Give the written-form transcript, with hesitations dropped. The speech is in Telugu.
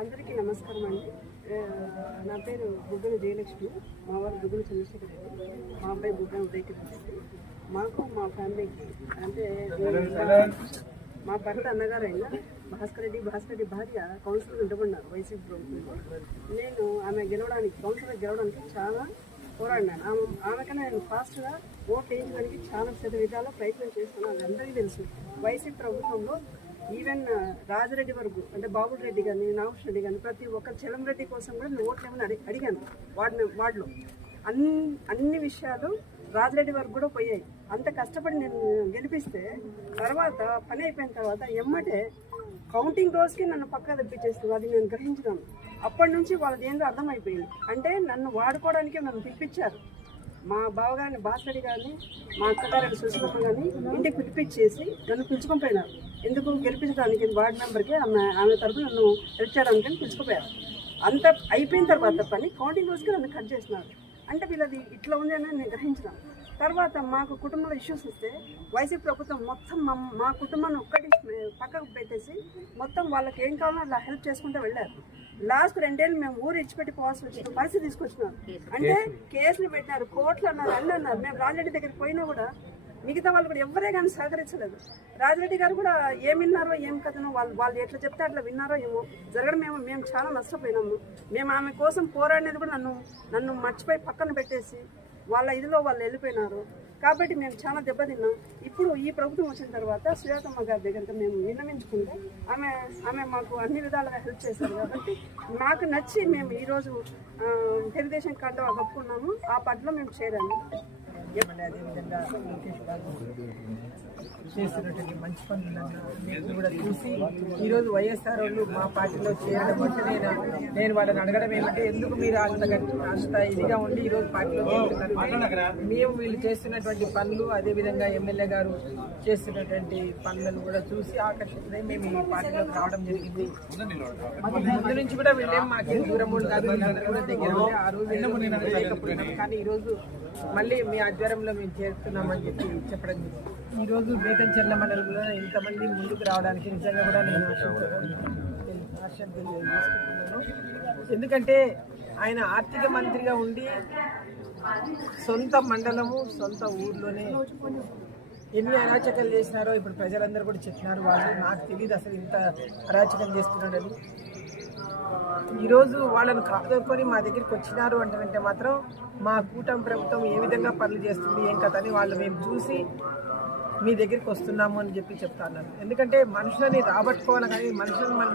అందరికీ నమస్కారం అండి. నా పేరు బుగ్గన జయలక్ష్మి. మా వారు బుగ్గన చంద్రశేఖర్ రెడ్డి, మా అబ్బాయి బుగ్గన ఉదయకృష్ణ రెడ్డి. మాకు మా ఫ్యామిలీకి అంటే మా భర్త అన్నగారు అయినా భాస్కర్ రెడ్డి భార్య కౌన్సిలర్ ఉండబడినారు వైసీపీ ప్రభుత్వంలో. నేను ఆమె కౌన్సిలర్ గెలవడానికి చాలా పోరాడినాను. ఆమెకన్నా నేను ఫాస్ట్గా ఓట్ వేయించడానికి చాలా విధాలా ప్రయత్నం చేస్తున్నాను. అది అందరికీ తెలుసు. వైసీపీ ప్రభుత్వంలో ఈవెన్ రాజరెడ్డి వరకు అంటే బాబుల్ రెడ్డి కానీ నాగేశ్వర రెడ్డి కానీ ప్రతి ఒక్క చెలంరెడ్డి కోసం కూడా నేను ఓట్లు ఏమని అడిగాను. వార్డులో అన్ని విషయాలు రాజరెడ్డి వరకు కూడా పోయాయి. అంత కష్టపడి నేను గెలిపిస్తే తర్వాత పని అయిపోయిన తర్వాత ఎమ్మటే కౌంటింగ్ రోజుకి నన్ను పక్కా తెప్పించేస్తుంది. అది నేను గ్రహించినాను. అప్పటి నుంచి వాళ్ళది ఏందో అర్థమైపోయింది. అంటే నన్ను వాడుకోవడానికి నన్ను పిలిపించారు. మా బావగారిని భాస్కర్ గారిని మా అక్కగారిని సుష్మమ్మ గారిని ఇంటికి పిలిపించేసి నన్ను పిలుచుకొని పోయినారు. ఎందుకు గెలిపించడానికి వార్డు మెంబర్కి ఆమె తరఫున నన్ను హెల్ప్ చేయడానికి పిలుచుకుపోయారు. అంత అయిపోయిన తర్వాత పని కౌంటింగ్ రోజుకి నన్ను కట్ చేసినారు. అంటే వీళ్ళది ఇట్లా ఉంది అని నేను గ్రహించినాను. తర్వాత మాకు కుటుంబంలో ఇష్యూస్ వస్తే వైసీపీ ప్రభుత్వం మొత్తం మా కుటుంబాన్ని ఒక్కటి పక్కకు పెట్టేసి మొత్తం వాళ్ళకి ఏం కావాలో అలా హెల్ప్ చేసుకుంటూ వెళ్ళారు. లాస్ట్ 2 ఏళ్ళు మేము ఊరు ఇచ్చిపెట్టి పోవాల్సి వచ్చిన పరిస్థితి తీసుకొచ్చినారు. అంటే కేసులు పెట్టినారు, కోర్టులు అన్నారు, అన్నీ అన్నారు. మేము రాజరెడ్డి దగ్గరికి పోయినా కూడా మిగతా వాళ్ళు కూడా ఎవరే కానీ సహకరించలేదు. రాజరెడ్డి గారు కూడా ఏం విన్నారో ఏం కథనో వాళ్ళు ఎట్లా చెప్తే అట్లా విన్నారో ఏమో జరగడం మేము చాలా నష్టపోయినాము. మేము ఆమె కోసం పోరాడినది కూడా నన్ను మర్చిపోయి పక్కన పెట్టేసి వాళ్ళ ఇదిలో వాళ్ళు వెళ్ళిపోయినారు. కాబట్టి మేము చాలా దెబ్బతిన్నాం. ఇప్పుడు ఈ ప్రభుత్వం వచ్చిన తర్వాత సుజాతమ్మ గారి దగ్గర మేము విన్నవించుకుంటే ఆమె మాకు అన్ని విధాలుగా హెల్ప్ చేశారు. కాబట్టి మాకు నచ్చి మేము ఈరోజు తెలుగుదేశం కండువా కప్పుకున్నాము. ఆ పట్ల మేము చేరాము. అదేవిధంగా లోకేష్ బాబు చేస్తున్నటువంటి మంచి పనులను కూడా చూసి ఈరోజు వైఎస్ఆర్ వాళ్ళు మా పార్టీలో చేరడం అంటే నేను వాళ్ళని అడగడం ఏమంటే ఎందుకు మీరు అంత ఇదిగా ఉండి ఈరోజు పార్టీలో చేస్తున్నారు. మేము వీళ్ళు చేస్తున్నటువంటి పనులు అదేవిధంగా ఎమ్మెల్యే గారు చేస్తున్నటువంటి పనులను కూడా చూసి ఆకర్షితులై మేము ఈ పార్టీలోకి రావడం జరిగింది. ముందు నుంచి కూడా వీళ్ళేం మాకు దూరం కాదు, వీళ్ళందరూ కూడా దగ్గర ఉంటే ఆ రోజు లేకపోయినాం. కానీ ఈరోజు మళ్ళీ మీ ఆధ్వర్యంలో మేము చేస్తున్నామని చెప్పడం జరిగింది. ఈరోజు బేతంచెర్ల మండలంలో ఇంతమంది ముందుకు రావడానికి నిజంగా కూడా నేను ఆశ చేసుకుంటున్నాను. ఎందుకంటే ఆయన ఆర్థిక మంత్రిగా ఉండి సొంత మండలము సొంత ఊర్లోనే ఎన్ని అరాచకాలు చేసినారో ఇప్పుడు ప్రజలందరూ కూడా చెప్పినారు. వాళ్ళు నాకు తెలియదు అసలు ఇంత అరాచకం చేస్తున్నాడని. ఈరోజు వాళ్ళని కాదుకొని మా దగ్గరికి వచ్చినారు అంటే మాత్రం మా కూటమి ప్రభుత్వం ఏ విధంగా పనులు చేస్తుంది ఏం కథ అని వాళ్ళు మేము చూసి మీ దగ్గరికి వస్తున్నాము అని చెప్తా ఉన్నారు. ఎందుకంటే మనుషులని రాబట్టుకోవాలి కానీ మనుషులను మనం